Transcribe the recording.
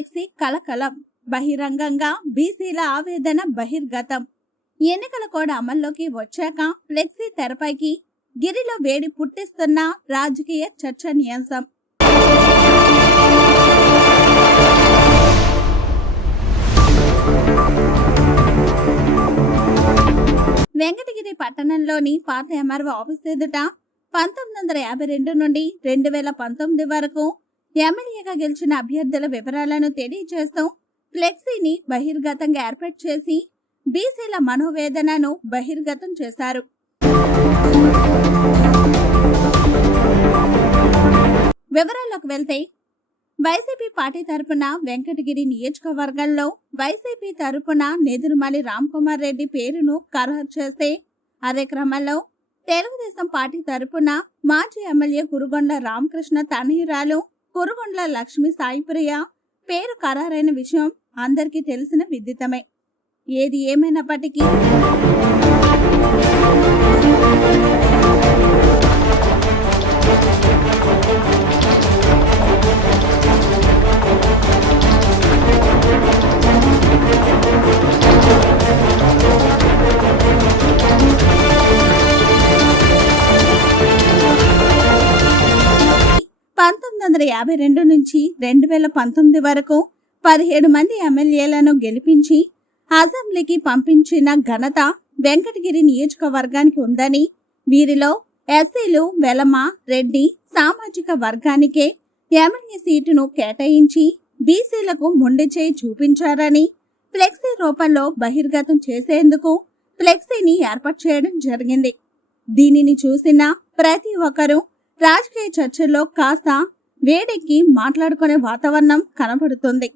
Flexi కలకలం. బహిరంగంగా బీసీల ఆవేదన బహిర్గతం. ఎన్నికల కోడ్ అమల్లోకి వచ్చాక ఫ్లెక్సీ తెరపైకి. గిరిలో వేడి పుట్టిస్తున్న రాజకీయ చర్చనీయాంశం. వెంకటగిరి పట్టణంలోని పాత ఎంఆర్ఓ ఆఫీస్ ఎదుట 1952 నుండి 2019 వరకు ఎమ్మెల్యేగా గెలిచిన అభ్యర్థుల వివరాలను తెలియజేస్తూ ఫ్లెక్సీని బహిర్గతంగా ఏర్పాటు చేసి బీసీల మనోవేదనను బహిర్గతం చేశారు. వివరాల్లోకి వెళ్తే, వైసీపీ పార్టీ తరపున వెంకటగిరి నియోజకవర్గంలో వైసీపీ తరపున నెదురుమల్లి రామ్కుమార్ రెడ్డి పేరును ఖరారు చేస్తే, అదే క్రమంలో తెలుగుదేశం పార్టీ తరపున మాజీ ఎమ్మెల్యే కురుగొండ్ల రామకృష్ణ తనయురాలు కురుగొండ్ల లక్ష్మి సాయిప్రియ పేరు ఖరారైన విషయం అందరికీ తెలిసిన విదితమే. ఏది ఏమైనప్పటికీ నుంచి 2019 వరకు 17 మంది ఎమ్మెల్యేలను గెలిపించి అసెంబ్లీకి పంపించిన ఘనత వెంకటగిరి నియోజకవర్గానికి ఉందని, వీరిలో ఎస్సీలు, వెలమ, రెడ్డి సామాజిక వర్గానికే ఎమ్మెల్యే సీటును కేటాయించి బీసీలకు మొండి చేయి చూపించారని ఫ్లెక్సీ రూపంలో బహిర్గతం చేసేందుకు ఫ్లెక్సీని ఏర్పాటు చేయడం జరిగింది. దీనిని చూసిన ప్రతి ఒక్కరూ రాజకీయ చర్చల్లో కాస్త వేడెక్కి మాట్లాడుకునే వాతావరణం కనబడుతుంది.